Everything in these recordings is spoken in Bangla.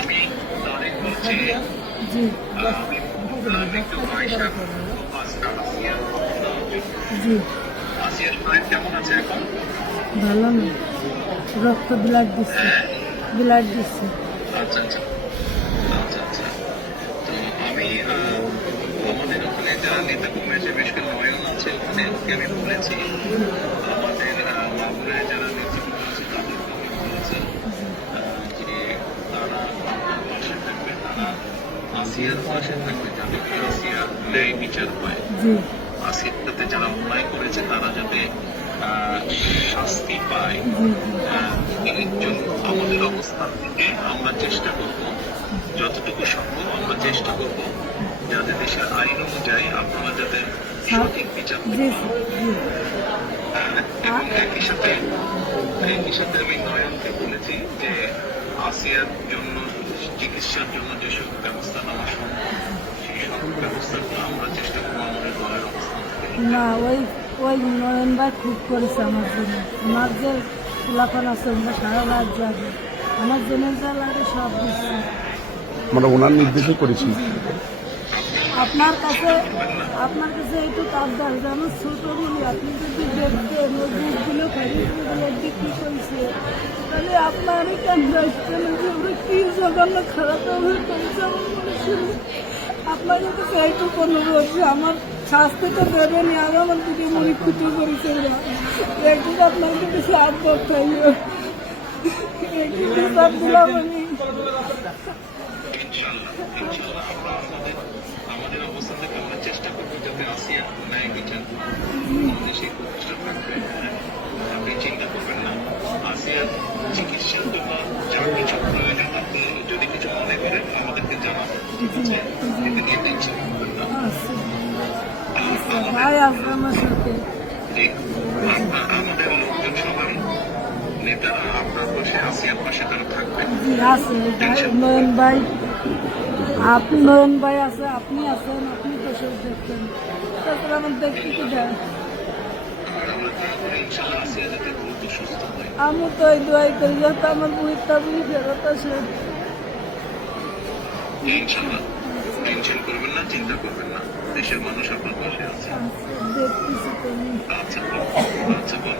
আমি তারেক বলছি। জি একটু আয়সা আসিয়া জি আসিয়ার শরীর কেমন আছে এখন? ভালো না, রক্ত ব্লাড দিচ্ছে, ব্লাড দিচ্ছে। আচ্ছা আচ্ছা আচ্ছা আচ্ছা। তো আমি আমাদের ওখানে যারা নেতা কর্মী আছে, বেশ করে নয়ন আছে ওখানে, ওকে আমি বলেছি আমাদের মাগুরায় যারা নেতৃত্ব আছে তাদেরকে আমি বলেছি যে তারা পাশে থাকবে, তারা আসিয়ার পাশে থাকবে যাতে করে আসিয়ার ন্যায় বিচার হয়। জি আসিয়ার সাথে যারা অন্যায় করেছে তারা যাতে শাস্তি পায়। জি এর জন্য আমাদের অবস্থান থেকে আমরা চেষ্টা করব, যতটুকু সম্ভব আমরা চেষ্টা করব যাতে দেশের আইন অনুযায়ী আপনারা যাতে সঠিক বিচার জি পান। জি এবং একই সাথে আমি নয়নকে বলেছি যে আসিয়ার জন্য চিকিৎসার জন্য যেসব ব্যবস্থা নেওয়া সম্ভব সেই সব ব্যবস্থাগুলো আমরা চেষ্টা করবো আমাদের দলের অবস্থান থেকে। না, ওই নয়ন ভাই খুব করেছে আমার জন্য। আমার যে খোলাফান আছে আমরা সারা রাত যাবে, আমার জেনের যা লাগে সব দিচ্ছে। মানে ওনার নির্দেশে করেছি। আপনার কাছে একটু আবদার, যেমন ছোট বলি আপনি যদি দেখতেন ওই বুকগুলো ফেরিগুলো বিক্রি করছে, তাহলে আপনারই কেন যাচ্ছেন যে ওরা কি জঘন্য খারাপ ব্যবহার করেছে আমার মনে শুনে। আপনার কাছে এইটুকু অনুরোধ যে আমার শাস্তিটা দেবেনি, আর আমার দিকে মনে ক্ষতি করেছে ওরা, একটু আপনার কাছে আবদার চাইও, একটু বিচার দিলাম আমি। ইনশাআল্লাহ আমরা আমাদের অবস্থান থেকে আমরা চেষ্টা করবো যাতে আসিয়া ন্যায় বিচার সেই প্রতিষ্ঠা থাকবে। আপনি চিন্তা করবেন না, আসিয়ার চিকিৎসার জন্য যা কিছু প্রয়োজন আপনি যদি কিছু মনে করেন আমাদেরকে জানাবেন, ঠিক আছে? এতে নিয়ে টেনশন করবেন না। ভাই আসবে আমার সাথে। আমাদের লোকজন সবাই নেতারা আপনার পাশে, আসিয়ার পাশে তারা থাকবে। জি আছে নয়ন ভাই, আপনি নয়ন ভাই আছে, আপনি আছেন, আপনি তো সব দেখতেন, তারপরে আমার দেখতে কি দেয়। আর আমরা দোয়া করি ইনশাআল্লাহ আসিয়া যাতে দ্রুত সুস্থ হয়। আমি তো এই দোয়াই করি যাতে আমার বুড়িটা বুড়ি ফেরত আসে। ইনশাআল্লাহ টেনশন করবেন না, চিন্তা করবেন না, দেশের মানুষ আপনার পাশে আছে। দেখতেছি তুমি, আচ্ছা আচ্ছা বল।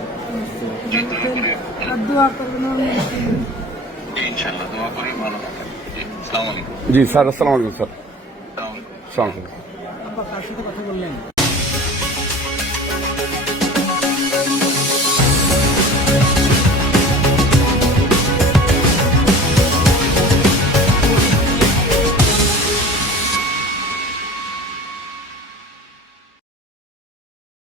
আর দোয়া করবেন আমার জন্য। ইনশাআল্লাহ দোয়া করি ভালো থাকেন। জি, আসসালামু আলাইকুম। জি স্যার, আসসালামু আলাইকুম স্যার। আসসালামু আলাইকুম। আসসালামু আলাইকুম। আব্বা কার সাথে কথা বললেন?